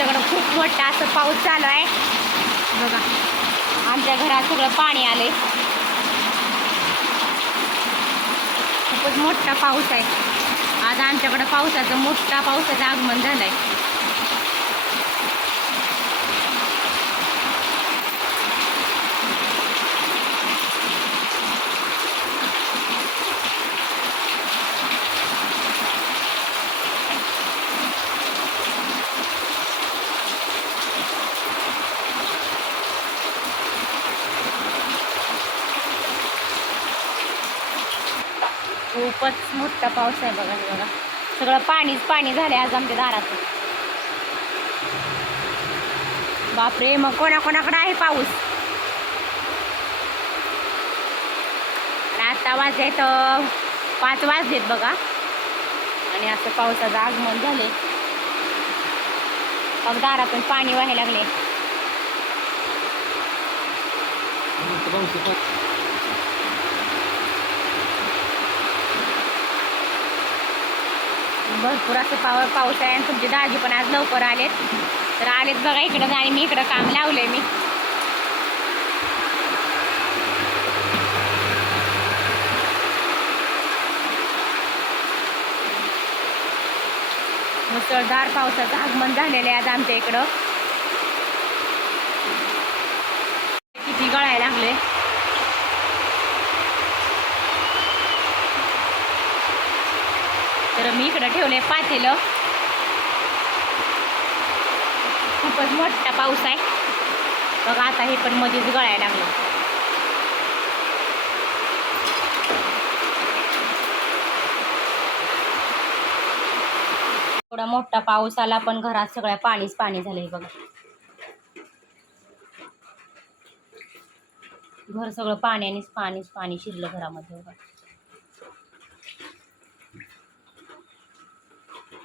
आमच्याकडं खूप मोठा असं पाऊस चालू आहे बघा. आमच्या घरात सगळं पाणी आले. खूपच मोठा पाऊस आहे आज आमच्याकडं. मोठा पावसाचं आगमन झालंय. खूपच मोठा पाऊस आहे बघा. बघा सगळं पाणीच पाणी झालंय आज आमच्या दारात. बापरे, मग कोणाकोणाकडे आहे पाऊस. आता वाजले तर 5 वाजलेत बघा आणि असं पावसाचं आगमन झाले. मग दारातून पाणी व्हायला लागले. भरपूर असं पाऊस आहे आणि तुमचे दाजी पण आज लवकर आलेत. तर आलेत बघा इकडं आणि मी इकडं काम लावलंय. मी मुसळधार पावसाचं आगमन झालेलं आहे आज आमच्या इकडं. किती गळायला लागले. तर मी इकडं ठेवलंय पातेलं. खूपच मोठा पाऊस आहे बघा. आता हे पण मध्येच गळायला लागलं. थोडा मोठा पाऊस आला पण घरात सगळ्या पाणीच पाणी झालंय बघा. घर सगळं पाणीच पाणी शिरलं घरामध्ये बघा.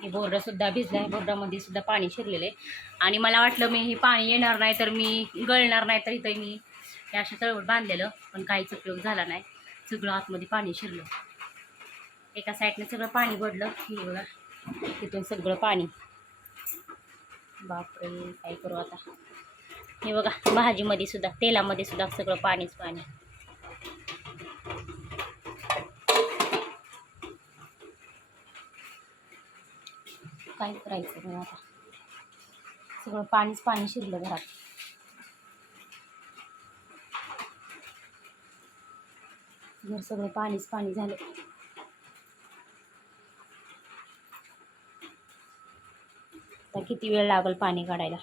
हे बोर्ड सुद्धा भिजलं आहे. बोर्डामध्ये सुद्धा पाणी शिरलेलं आहे. आणि मला वाटलं मी हे पाणी येणार नाही तर मी गळणार नाही तर इथं मी हे अशा तळवट बांधलेलं, पण काहीच उपयोग झाला नाही. सगळं आतमध्ये पाणी शिरलं. एका साईडने सगळं पाणी पडलं. हे बघा तिथून सगळं पाणी. बापरे, काय करू आता. हे बघा भाजीमध्ये सुद्धा, तेलामध्ये सुद्धा सगळं पाणीच पाणी. काय करायचं मग आता. सगळं पाणीच पाणी शिरलं घरात. घर सगळं पाणीच पाणी झालं. तर किती वेळ लागेल पाणी काढायला.